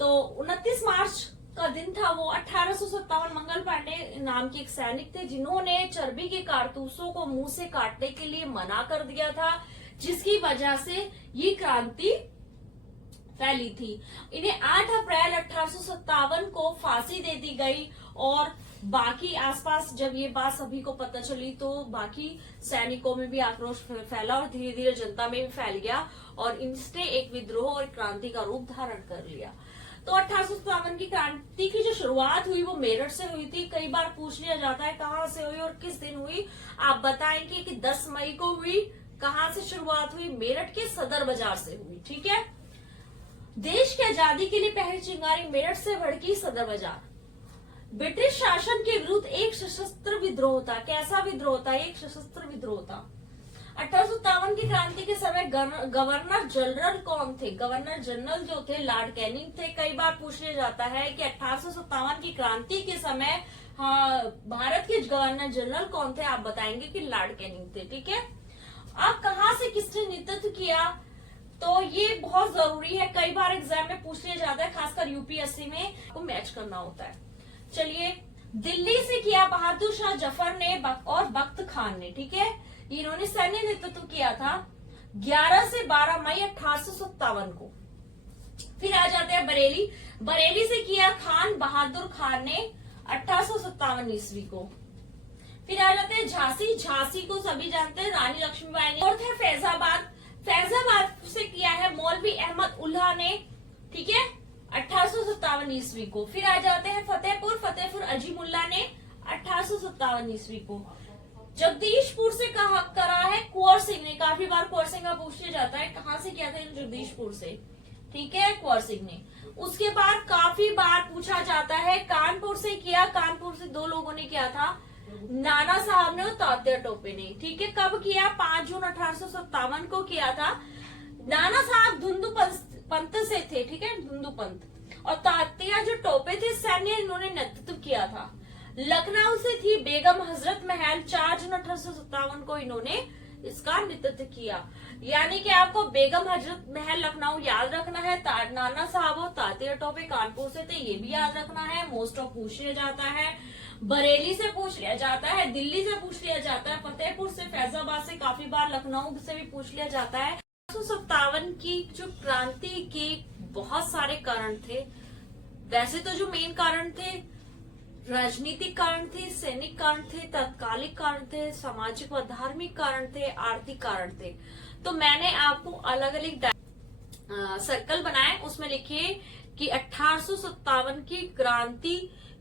तो 29 मार्च का दिन था वो। 1857 मंगल पांडे नाम के एक सैनिक थे जिन्होंने चर्बी के कारतूसों को मुंह से काटने के लिए मना कर दिया था, जिसकी वजह से ये क्रांति फैली थी। इन्हें 8 अप्रैल 1857 को फांसी दे दी गई और बाकी आसपास जब ये बात सभी को पता चली तो बाकी सैनिकों में भी आक्रोश फैला और धीरे धीरे जनता में भी फैल गया और इसने एक विद्रोह और क्रांति का रूप धारण कर लिया। तो 1857 की क्रांति की जो शुरुआत हुई वो मेरठ से हुई थी। कई बार पूछ लिया जाता है कहाँ से हुई और किस दिन हुई। आप बताएंगे कि 10 मई को हुई। कहाँ से शुरुआत हुई? मेरठ के सदर बाजार से हुई। ठीक है। देश की आजादी के लिए पहली चिंगारी मेरठ से भड़की सदर बाजार। ब्रिटिश शासन के विरुद्ध एक सशस्त्र विद्रोह था। कैसा विद्रोह था? एक सशस्त्र विद्रोह था। 1857 की क्रांति के समय गवर्नर जनरल कौन थे? गवर्नर जनरल जो थे लॉर्ड कैनिंग थे। कई बार पूछ लिया जाता है कि 1857 की क्रांति के समय भारत के गवर्नर जनरल कौन थे? आप बताएंगे कि लॉर्ड कैनिंग थे। ठीक है। अब कहां से किसने नेतृत्व किया? तो ये बहुत जरूरी है, कई बार एग्जाम में पूछ लिया जाता है, खासकर यूपीएससी में आपको मैच करना होता है। चलिए, दिल्ली से किया बहादुर शाह जफर ने और बख्त खान ने। ठीक है। इन्होंने सैन्य नेतृत्व किया था 11 से 12 मई 1857 को। फिर आ जाते हैं बरेली। बरेली से किया खान बहादुर खान ने 1857 ईस्वी को। फिर आ जाते हैं झांसी। झांसी को सभी जानते हैं, रानी लक्ष्मीबाई ने। और थे फैजाबाद। फैजाबाद से किया है मौलवी अहमद उल्लाह ने। ठीक है। 1857 ईस्वी को। फिर आ जाते हैं फतेहपुर। फतेहपुर अजीमुल्ला ने 1857 ईस्वी को। जगदीशपुर से करा है कुंवर सिंह ने। काफी बार कुंवर सिंह का पूछ लिया जाता है, कहां से किया था? जगदीशपुर से। ठीक है, कुंवर सिंह ने। उसके बाद काफी बार पूछा जाता है कानपुर से किया। कानपुर से 2 लोगों ने किया था, नाना साहब ने और तात्या टोपे ने। ठीक है। कब किया? 5 जून 1857 को किया था। नाना साहब धुंधु पंत से थे। ठीक है, धुंधु पंत। और तात्या जो टोपे थे सैन्य, इन्होंने नेतृत्व किया था। लखनऊ से थी बेगम हजरत महल। 4 जून 1857 को इन्होंने इसका नेतृत्व किया। यानी कि आपको बेगम हजरत महल लखनऊ याद रखना है। नाना साहब और तात्या टोपे कानपुर से थे, ये भी याद रखना है। मोस्ट ऑफ पूछ लिया जाता है। बरेली से पूछ लिया जाता है, दिल्ली से पूछ लिया जाता है, फतेहपुर से, फैजाबाद से, काफी बार लखनऊ से भी पूछ लिया जाता है। 1857 की जो क्रांति के बहुत सारे कारण थे। वैसे तो जो मेन कारण थे राजनीतिक कारण थे, सैनिक कारण थे, तात्कालिक कारण थे, सामाजिक व धार्मिक कारण थे, आर्थिक कारण थे। तो मैंने आपको अलग अलग सर्कल बनाए, उसमें लिखिए कि 1857 की क्रांति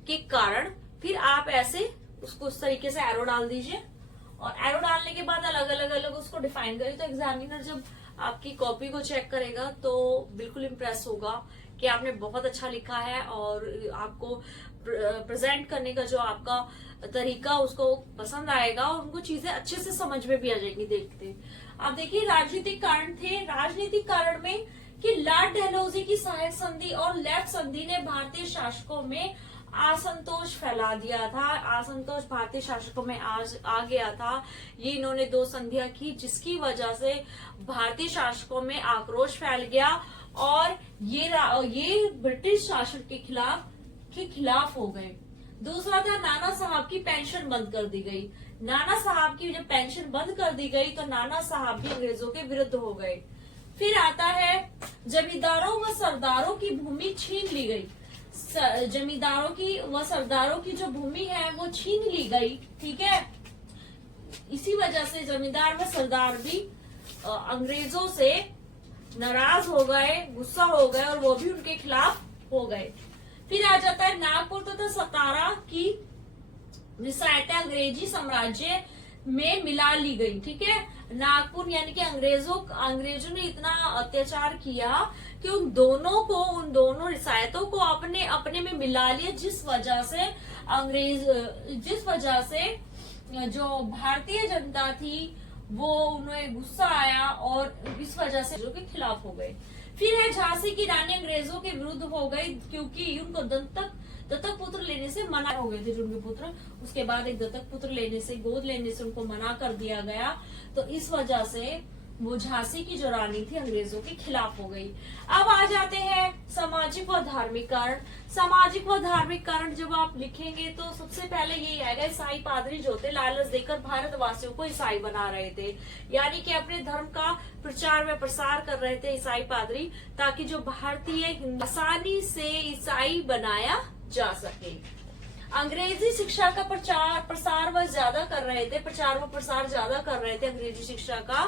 के कारण। फिर आप ऐसे उसको उस तरीके से एरो डाल दीजिए और एरो डालने के बाद अलग अलग उसको डिफाइन करिए। तो एग्जामिनर जब आपकी कॉपी को चेक करेगा तो बिल्कुल इम्प्रेस होगा कि आपने बहुत अच्छा लिखा है और आपको प्रेजेंट करने का जो आपका तरीका उसको पसंद आएगा और उनको चीजें अच्छे से समझ में भी आ जाएंगी देखते। आप देखिए, राजनीतिक कारण थे। राजनीतिक कारण में कि लॉर्ड डलहौजी की सहायक संधि और लेफ्ट संधि ने भारतीय शासकों में असंतोष फैला दिया था। असंतोष भारतीय शासकों में आ गया था। ये इन्होंने 2 संधियां की जिसकी वजह से भारतीय शासकों में आक्रोश फैल गया और ये ब्रिटिश शासन के खिलाफ हो गए। दूसरा था नाना साहब की पेंशन बंद कर दी गई। नाना साहब की जब पेंशन बंद कर दी गई तो नाना साहब भी अंग्रेजों के विरुद्ध हो गए। फिर आता है जमींदारों व सरदारों की भूमि छीन ली गई। जमींदारों की व सरदारों की जो भूमि है वो छीन ली गई। ठीक है। इसी वजह से जमींदार व सरदार भी अंग्रेजों से नाराज हो गए, गुस्सा हो गए और वो भी उनके खिलाफ हो गए। फिर आ जाता है नागपुर तथा सतारा की रियासतें अंग्रेजी साम्राज्य में मिला ली गई। ठीक है। नागपुर यानी कि अंग्रेजों ने इतना अत्याचार किया कि उन दोनों रियासतों को अपने में मिला लिया, जिस वजह से जो भारतीय जनता थी वो उन्हें गुस्सा आया और इस वजह से जो के खिलाफ हो गए। फिर है झांसी की रानी अंग्रेजों के विरुद्ध हो गई क्योंकि उनको दत्तक पुत्र लेने से मना हो गए थे जो उनके पुत्र। उसके बाद एक दत्तक पुत्र लेने से, गोद लेने से उनको मना कर दिया गया। तो इस वजह से वो झांसी की जो रानी थी अंग्रेजों के खिलाफ हो गई। अब आ जाते हैं सामाजिक व धार्मिक कारण। सामाजिक व धार्मिक कारण जब आप लिखेंगे तो सबसे पहले यही आएगा, ईसाई पादरी जो थे लालच देकर भारतवासियों को ईसाई बना रहे थे, यानी कि अपने धर्म का प्रचार व प्रसार कर रहे थे ईसाई पादरी, ताकि जो भारतीय आसानी से ईसाई बनाया जा सके। अंग्रेजी शिक्षा का प्रचार प्रसार वह ज्यादा कर रहे थे, प्रचार व प्रसार ज्यादा कर रहे थे अंग्रेजी शिक्षा का।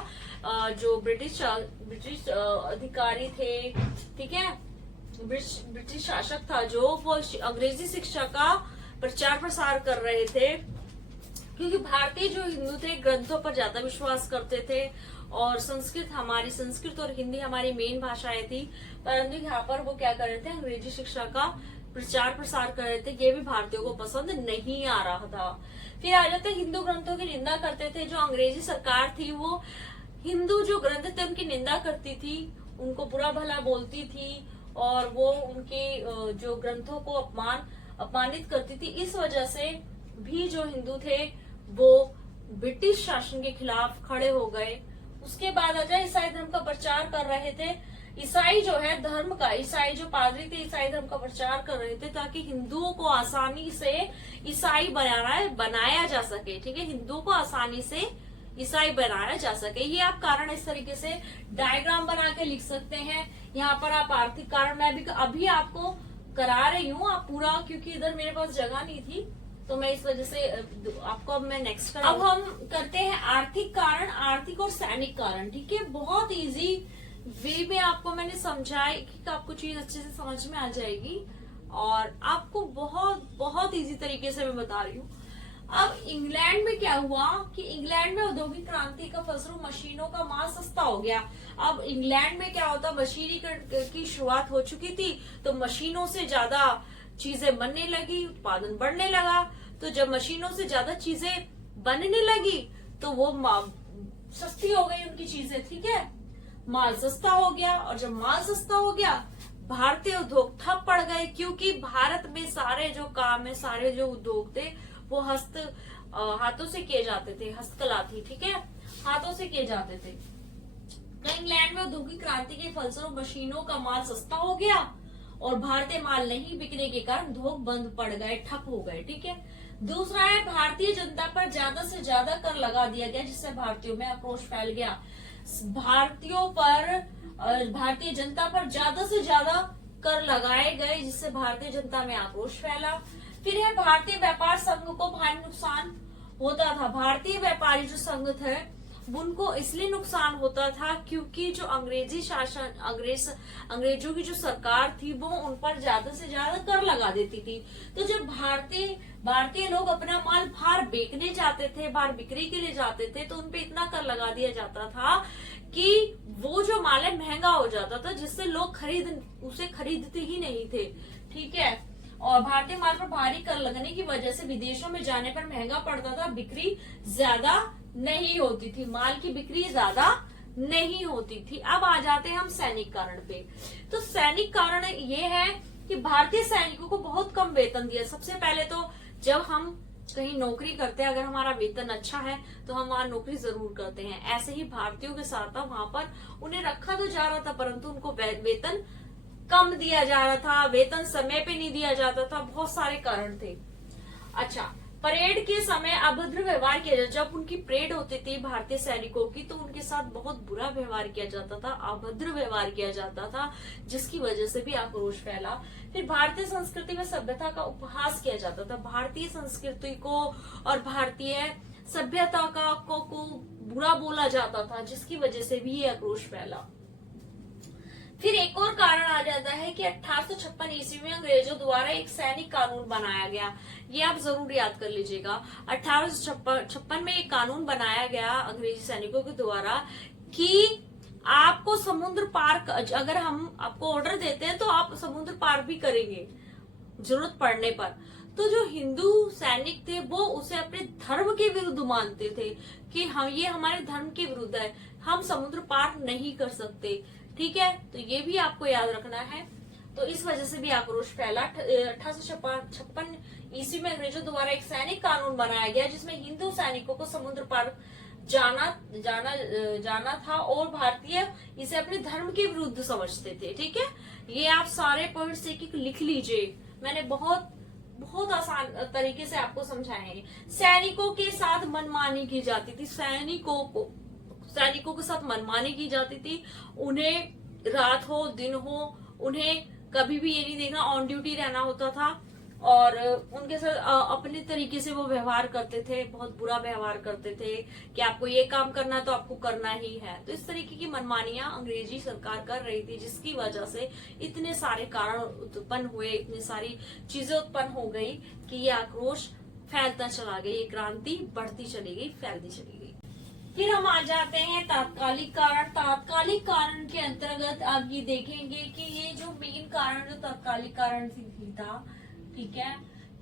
जो ब्रिटिश अधिकारी थे, ठीक है, ब्रिटिश शासक था जो, वो अंग्रेजी शिक्षा का प्रचार प्रसार कर रहे थे, क्योंकि भारतीय जो हिंदू थे ग्रंथों पर ज्यादा विश्वास करते थे, और हमारी संस्कृत और हिंदी हमारी मेन भाषाएं थी, परंतु यहाँ पर वो क्या कर रहे थे, अंग्रेजी शिक्षा का प्रचार प्रसार कर रहे थे। ये भी भारतीयों को पसंद नहीं आ रहा था। फिर आ जाते हिंदू ग्रंथों की निंदा करते थे। जो अंग्रेजी सरकार थी वो हिंदू जो ग्रंथ थे उनकी निंदा करती थी, उनको बुरा भला बोलती थी, और वो उनके जो ग्रंथों को अपमानित करती थी। इस वजह से भी जो हिंदू थे वो ब्रिटिश शासन के खिलाफ खड़े हो गए। उसके बाद आ जाए ईसाई धर्म का प्रचार कर रहे थे। ईसाई जो है धर्म का, ईसाई जो पादरी थे ईसाई धर्म का प्रचार कर रहे थे, ताकि हिंदुओं को आसानी से ईसाई बनाया जा सके। ठीक है, हिंदुओं को आसानी से ईसाई बनाया जा सके। ये आप कारण इस तरीके से डायग्राम बना के लिख सकते हैं। यहाँ पर आप आर्थिक कारण, मैं भी अभी आपको करा रही हूँ आप पूरा, क्योंकि इधर मेरे पास जगह नहीं थी, तो मैं इस वजह से आपको अब मैं नेक्स्ट कर। अब हम करते हैं आर्थिक कारण, आर्थिक और सैनिक कारण। ठीक है, बहुत इजी वे में आपको मैंने समझाया कि आपको चीज अच्छे से समझ में आ जाएगी, और आपको बहुत बहुत इजी तरीके से मैं बता रही हूँ। अब इंग्लैंड में क्या हुआ कि इंग्लैंड में औद्योगिक क्रांति का फलस्वरूप मशीनों का माल सस्ता हो गया। अब इंग्लैंड में क्या होता, मशीनी की शुरुआत हो चुकी थी, तो मशीनों से ज्यादा चीजें बनने लगी, उत्पादन बढ़ने लगा। तो जब मशीनों से ज्यादा चीजें बनने लगी तो वो सस्ती हो गई उनकी चीजें। ठीक है, माल सस्ता हो गया, और जब माल सस्ता हो गया भारतीय उद्योग ठप पड़ गए, क्योंकि भारत में सारे जो काम है, सारे जो उद्योग थे वो हाथों से किए जाते थे, हस्तकला थी। ठीक है, हाथों से किए जाते थे। तो इंग्लैंड में औद्योगिक क्रांति के फलस्वरूप मशीनों का माल सस्ता हो गया, और भारतीय माल नहीं बिकने के कारण उद्योग बंद पड़ गए, ठप हो गए। ठीक है, दूसरा है भारतीय जनता पर ज्यादा से ज्यादा कर लगा दिया गया, जिससे भारतीयों में आक्रोश फैल गया। भारतीय जनता पर ज्यादा से ज्यादा कर लगाए गए, जिससे भारतीय जनता में आक्रोश फैला। फिर है भारतीय व्यापार संघ को भारी नुकसान होता था। भारतीय व्यापारी जो संघ थे उनको इसलिए नुकसान होता था क्योंकि जो अंग्रेजी शासन, अंग्रेजों की जो सरकार थी वो उन पर ज्यादा से ज्यादा कर लगा देती थी। तो जब भारतीय लोग अपना माल बाहर बेचने जाते थे, बाहर बिक्री के लिए जाते थे, तो उनपे इतना कर लगा दिया जाता था कि वो जो माल है महंगा हो जाता था, जिससे लोग उसे खरीदते ही नहीं थे। ठीक है, और भारतीय माल पर भारी कर लगने की वजह से विदेशों में जाने पर महंगा पड़ता था, बिक्री ज्यादा नहीं होती थी, माल की बिक्री ज्यादा नहीं होती थी। अब आ जाते हैं हम सैनिक कारण पे। तो सैनिक कारण ये है कि भारतीय सैनिकों को बहुत कम वेतन दिया। सबसे पहले तो जब हम कहीं नौकरी करते हैं, अगर हमारा वेतन अच्छा है तो हम वहां नौकरी जरूर करते हैं। ऐसे ही भारतीयों के साथ था, वहां पर उन्हें रखा तो जा रहा था परंतु उनको वेतन कम दिया जा रहा था, वेतन समय पे नहीं दिया जाता था, बहुत सारे कारण थे। अच्छा, परेड के समय अभद्र व्यवहार किया जाता। जब उनकी परेड होती थी भारतीय सैनिकों की, तो उनके साथ बहुत बुरा व्यवहार किया जाता था, अभद्र व्यवहार किया जाता था, जिसकी वजह से भी आक्रोश फैला। फिर भारतीय संस्कृति में सभ्यता का उपहास किया जाता था। भारतीय संस्कृति को और भारतीय सभ्यता को बुरा बोला जाता था, जिसकी वजह से भी ये आक्रोश फैला। फिर एक और कारण आ जाता है कि 1856 ईस्वी में अंग्रेजों द्वारा एक सैनिक कानून बनाया गया। ये आप जरूर याद कर लीजिएगा। 1856 में एक कानून बनाया गया अंग्रेजी सैनिकों के द्वारा कि आपको समुद्र पार, अगर हम आपको ऑर्डर देते हैं तो आप समुद्र पार भी करेंगे जरूरत पड़ने पर। तो जो हिंदू सैनिक थे वो उसे अपने धर्म के विरुद्ध मानते थे कि हम, ये हमारे धर्म के विरुद्ध है, हम समुद्र पार नहीं कर सकते। ठीक है, तो ये भी आपको याद रखना है। तो इस वजह से भी आक्रोश फैला। 1856 ईस्वी में अंग्रेजों द्वारा एक सैनिक कानून बनाया गया, जिसमें हिंदू सैनिकों को समुद्र पार जाना था और भारतीय इसे अपने धर्म के विरुद्ध समझते थे। ठीक है, ये आप सारे पॉइंट्स एक एक लिख लीजिए, मैंने बहुत बहुत आसान तरीके से आपको समझाए हैं। सैनिकों के साथ मनमानी की जाती थी, सैनिकों के साथ मनमानी की जाती थी। उन्हें रात हो दिन हो, उन्हें कभी भी ये नहीं देखना, ऑन ड्यूटी रहना होता था और उनके साथ अपने तरीके से वो व्यवहार करते थे, बहुत बुरा व्यवहार करते थे कि आपको ये काम करना है तो आपको करना ही है। तो इस तरीके की मनमानियां अंग्रेजी सरकार कर रही थी, जिसकी वजह से इतने सारे कारण उत्पन्न हुए, इतनी सारी चीजें उत्पन्न हो गई कि ये आक्रोश फैलता चला गया, ये क्रांति बढ़ती चली गई, फैलती चली गई। फिर हम आ जाते हैं तात्कालिक कारण। तात्कालिक कारण के अंतर्गत आप ये देखेंगे कि ये जो मेन कारण जो तात्कालिक कारण था, ठीक है,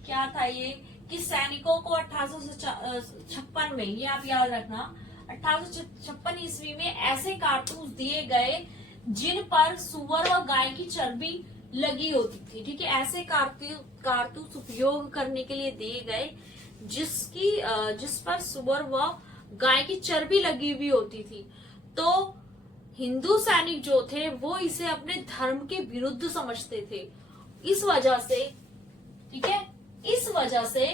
क्या था ये कि सैनिकों को 1856 में, ये आप याद रखना, 1856 ईस्वी में ऐसे कारतूस दिए गए जिन पर सुअर व गाय की चर्बी लगी होती थी। ठीक है, ऐसे कारतूस उपयोग करने के लिए दिए गए जिस पर सुअर व गाय की चर्बी लगी हुई होती थी। तो हिंदू सैनिक जो थे वो इसे अपने धर्म के विरुद्ध समझते थे। इस वजह से, ठीक है, इस वजह से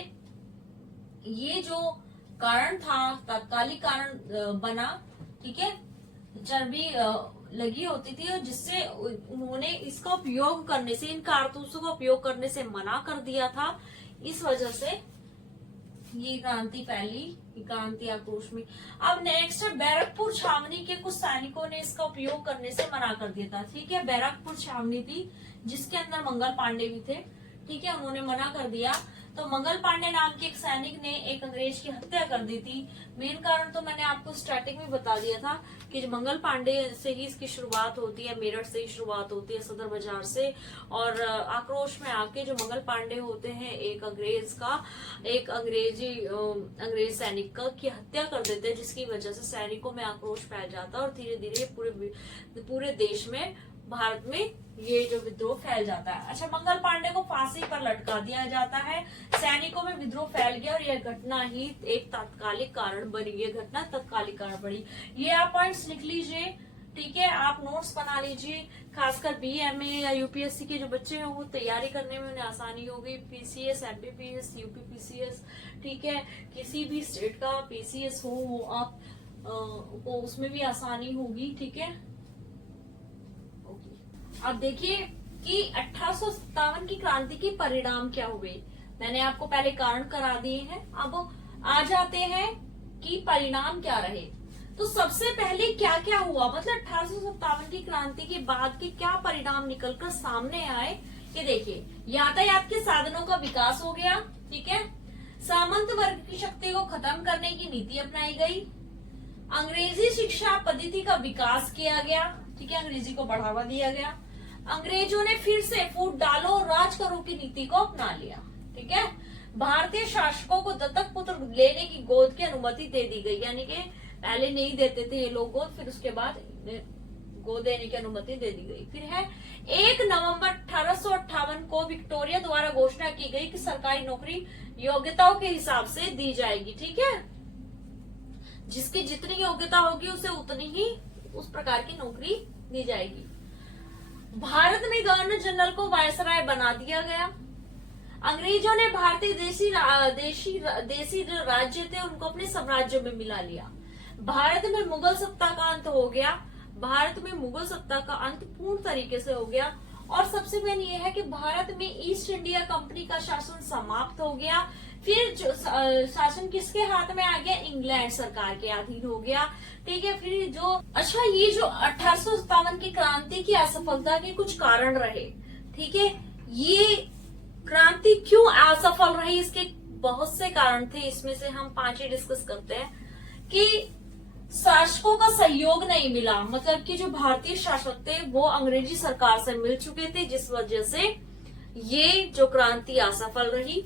ये जो कारण था तात्कालिक कारण बना, ठीक है, चर्बी लगी होती थी और जिससे उन्होंने इसका उपयोग करने से, इन कारतूसों का उपयोग करने से मना कर दिया था। इस वजह से ये क्रांति फैली, क्रांति आक्रोश में। अब नेक्स्ट है बैरकपुर छावनी के कुछ सैनिकों ने इसका उपयोग करने से मना कर दिया था। ठीक है, बैरकपुर छावनी थी जिसके अंदर मंगल पांडे भी थे। ठीक है, उन्होंने मना कर दिया। तो मंगल पांडे नाम के एक सैनिक ने एक अंग्रेज की हत्या कर दी थी। मेन कारण तो मैंने आपको स्टार्टिंग में बता दिया था कि मंगल पांडे से ही इसकी शुरुआत होती है, मेरठ से ही शुरुआत होती है, सदर बाजार से। और आक्रोश में आके जो मंगल पांडे होते हैं एक अंग्रेज सैनिक की हत्या कर देते हैं, जिसकी वजह से सैनिकों में आक्रोश फैल जाता है और धीरे धीरे पूरे देश में, भारत में ये जो विद्रोह फैल जाता है। अच्छा, मंगल पांडे को फांसी पर लटका दिया जाता है। सैनिकों में विद्रोह फैल गया और यह घटना ही एक तात्कालिक कारण बनी, ये घटना तात्कालिक कारण बनी। ये आप पॉइंट्स लिख लीजिए। ठीक है, आप नोट्स बना लीजिए, खासकर बीएमए या यूपीएससी के जो बच्चे हैं वो तैयारी करने में उन्हें आसानी होगी। पीसीएस, एमपीपीएस, यूपीपीसीएस, ठीक है, किसी भी स्टेट का पीसीएस हो वो आप को उसमें भी आसानी होगी। ठीक है, अब देखिए कि 1857 की क्रांति के परिणाम क्या हुए। मैंने आपको पहले कारण करा दिए हैं, अब आ जाते हैं कि परिणाम क्या रहे। तो सबसे पहले क्या क्या हुआ, मतलब 1857 की क्रांति के बाद के क्या परिणाम निकलकर सामने आए, ये देखिए। यातायात के साधनों का विकास हो गया। ठीक है, सामंत वर्ग की शक्ति को खत्म करने की नीति अपनाई गई। अंग्रेजी शिक्षा पद्धति का विकास किया गया। ठीक है, अंग्रेजी को बढ़ावा दिया गया। अंग्रेजों ने फिर से फूट डालो और राज करो की नीति को अपना लिया। ठीक है, भारतीय शासकों को दत्तक पुत्र लेने की गोद की अनुमति दे दी गई, यानी कि पहले नहीं देते थे ये लोग गोद, फिर उसके बाद गोद देने की अनुमति दे दी गई। फिर है 1 नवंबर 1858 को विक्टोरिया द्वारा घोषणा की गई कि सरकारी नौकरी योग्यताओं के हिसाब से दी जाएगी। ठीक है, जिसकी जितनी योग्यता होगी उसे उतनी ही उस प्रकार की नौकरी दी जाएगी। भारत में गवर्नर जनरल को वायसराय बना दिया गया। अंग्रेजों ने भारतीय देशी जो राज्य थे उनको अपने साम्राज्य में मिला लिया। भारत में मुगल सत्ता का अंत हो गया। भारत में मुगल सत्ता का अंत पूर्ण तरीके से हो गया। और सबसे मेन ये है कि भारत में ईस्ट इंडिया कंपनी का शासन समाप्त हो गया। फिर जो शासन किसके हाथ में आ गया, इंग्लैंड सरकार के अधीन हो गया। ठीक है, फिर जो अच्छा ये जो 1857 की क्रांति की असफलता के कुछ कारण रहे। ठीक है, ये क्रांति क्यों असफल रही, इसके बहुत से कारण थे, इसमें से हम 5 ही डिस्कस करते हैं। कि शासकों का सहयोग नहीं मिला, मतलब कि जो भारतीय शासक थे वो अंग्रेजी सरकार से मिल चुके थे, जिस वजह से ये जो क्रांति असफल रही।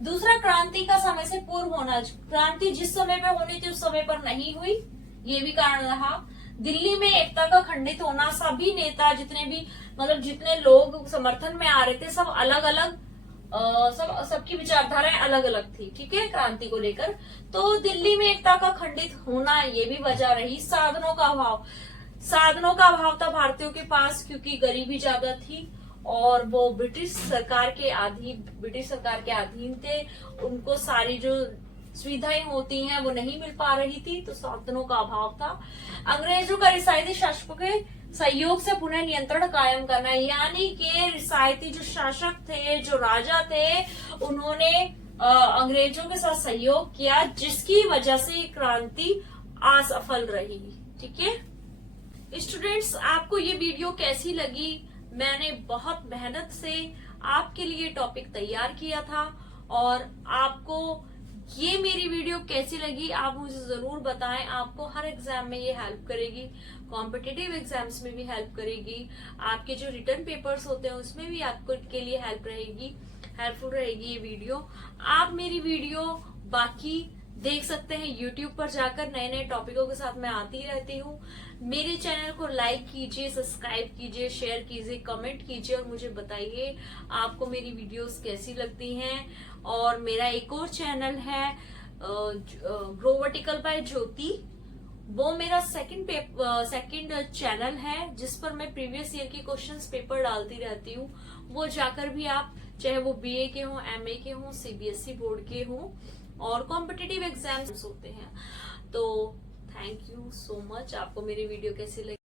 दूसरा, क्रांति का समय से पूर्व होना, क्रांति जिस समय पे होनी थी उस समय पर नहीं हुई, ये भी कारण रहा। दिल्ली में एकता का खंडित होना, सभी नेता जितने लोग समर्थन में आ रहे थे सब अलग अलग सबकी विचारधाराएं अलग अलग थी, ठीक है, क्रांति को लेकर। तो दिल्ली में एकता का खंडित होना ये भी वजह रही। साधनों का अभाव था भारतीयों के पास, क्योंकि गरीबी ज्यादा थी और वो ब्रिटिश सरकार के अधीन थे। उनको सारी जो सुविधाएं होती हैं वो नहीं मिल पा रही थी, तो साधनों का अभाव था। अंग्रेजों का रियासती शासकों के सहयोग से पुनः नियंत्रण कायम करना, यानी कि रियासती जो शासक थे, जो राजा थे, उन्होंने अंग्रेजों के साथ सहयोग किया, जिसकी वजह से क्रांति असफल रही। ठीक है स्टूडेंट्स, आपको ये वीडियो कैसी लगी? मैंने बहुत मेहनत से आपके लिए टॉपिक तैयार किया था और आपको ये मेरी वीडियो कैसी लगी आप मुझे जरूर बताएं। आपको हर एग्जाम में ये हेल्प करेगी, कॉम्पिटिटिव एग्जाम्स में भी हेल्प करेगी, आपके जो रिटर्न पेपर्स होते हैं उसमें भी आपको के लिए हेल्पफुल रहेगी ये वीडियो। आप मेरी वीडियो बाकी देख सकते हैं यूट्यूब पर जाकर, नए नए टॉपिकों के साथ मैं आती रहती हूँ। मेरे चैनल को लाइक कीजिए, सब्सक्राइब कीजिए, शेयर कीजिए, कमेंट कीजिए और मुझे बताइए आपको मेरी वीडियोस कैसी लगती हैं। और मेरा एक और चैनल है ग्रो वर्टिकल बाय ज्योति, वो मेरा सेकंड चैनल है, जिस पर मैं प्रीवियस ईयर के क्वेश्चंस पेपर डालती रहती हूँ। वो जाकर भी आप, चाहे वो बीए के हों, एमए के हों, सीबीएसई बोर्ड के हों और कॉम्पिटिटिव एग्जाम्स होते हैं। तो थैंक यू सो मच। आपको मेरी वीडियो कैसी लगी?